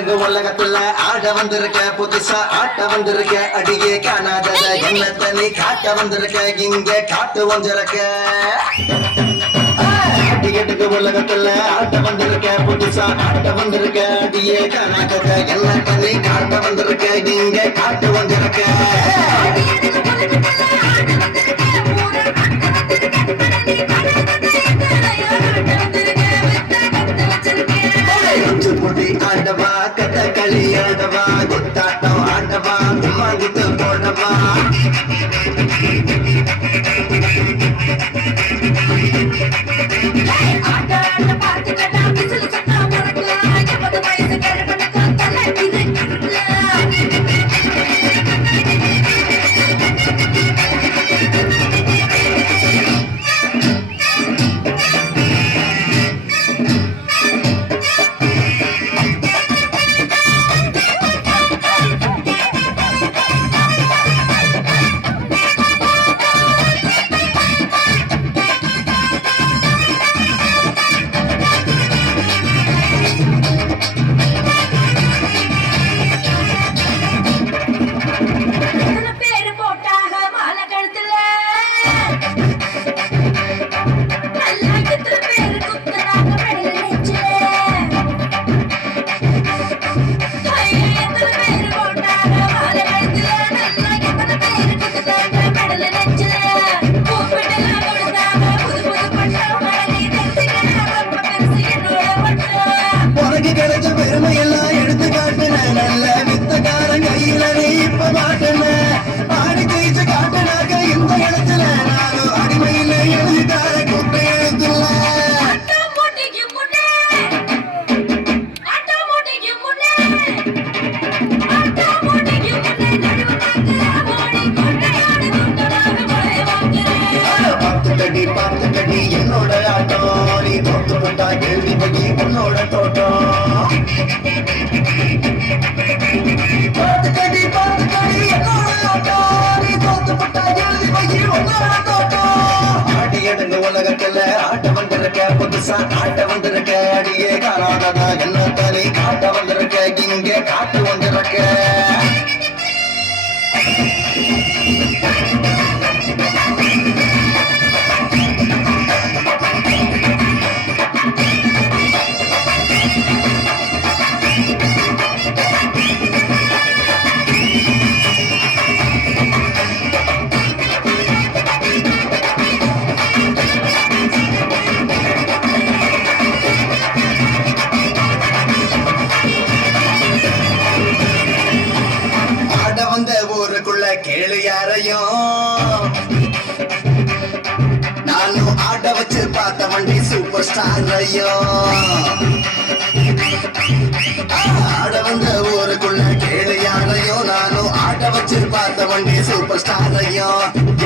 அடியடுங்க உலகத்துல ஆட வந்திருக்க புதுசா ஆட்ட வந்திருக்க அடியே காணாதத என்ன தனி காட்ட வந்திருக்க இங்க காட்டு வந்திருக்க அடியடுங்க உலகத்துல ஆட்ட வந்திருக்க புதுசா ஆட்ட வந்திருக்க அடியே காணாதத என்ன தனி காட்ட வந்திருக்க இங்க காட்டு வந்திருக்க ஆண்டவா கத்த களி ஆண்டவா குத்தாட்டம் ஆண்டவா குத்து போடவா பெருமையெல்லாம் எடுத்து காட்டுன நல்ல வித்தக்காரன் கையில நீ இப்ப மாட்டுன பாடி ஜெயிச்சு காட்டுனாக்க இந்த இடத்துல நானும் அடிமையில எழுதிட்டார கொட்டை எழுத்துல பார்த்து கட்டி என்னோட ஆட்டம் நீ தோத்து போட்டா கேள்வி பகி உன்னோட தோட்டம் பார்த்து கட்டி என்னோட ஆட்டம் நீ தோத்து போட்டா கேள்வி பகி உன்னோட தோட்டம் ஆடி எடுங்க உலகத்துல ஆட்ட வந்திருக்க புதுசா ஆட்ட வந்திருக்க அடியே காணாததா என்ன தனி காட்ட வந்திருக்க இங்கே காட்டு வந்திருக்க கேளு யாரையும் நானும் ஆட வச்சு பார்த்த வண்டி சூப்பர் ஸ்டார் ஆட வந்த ஊருக்குள்ள கேளு யாரையும் நானும் ஆட வச்சு பார்த்த வண்டி சூப்பர் ஸ்டார்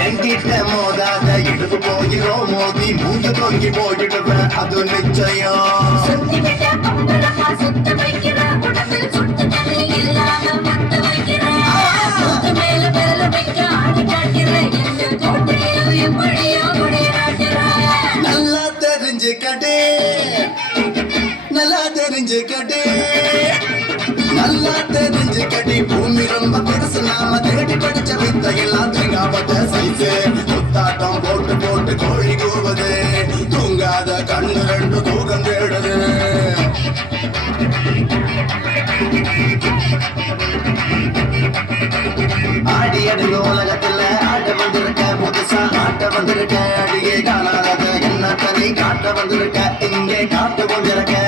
என்கிட்ட மோதாத இடுப்பு போகிறோம் மோதி மூஞ்சு தொங்கி போயிடுவேன் அது நிச்சயம் நல்லா தெரிஞ்சுக்கட்டே நல்லா தெரிஞ்சுக்கட்டே நல்லா தெரிஞ்சுக்கட்டி பூமி ரொம்ப பெருசு நாம தேடி படிச்ச வித்தையெல்லாம் தேங்காபத்த சைஸு முத்தாட்டம் போட்டு போட்டு கோழி கூவுது தூங்காத கண்ணு ரெண்டு தூக்கம் தேடுது ஆடி அடிங்க உலகத்துல ஆட்ட வந்திருக்க புதுசா ஆட்ட வந்திருக்க அடியே காணாதத என்ன தனி காட்ட வந்திருக்க இங்கே காட்டு கொண்டிருக்க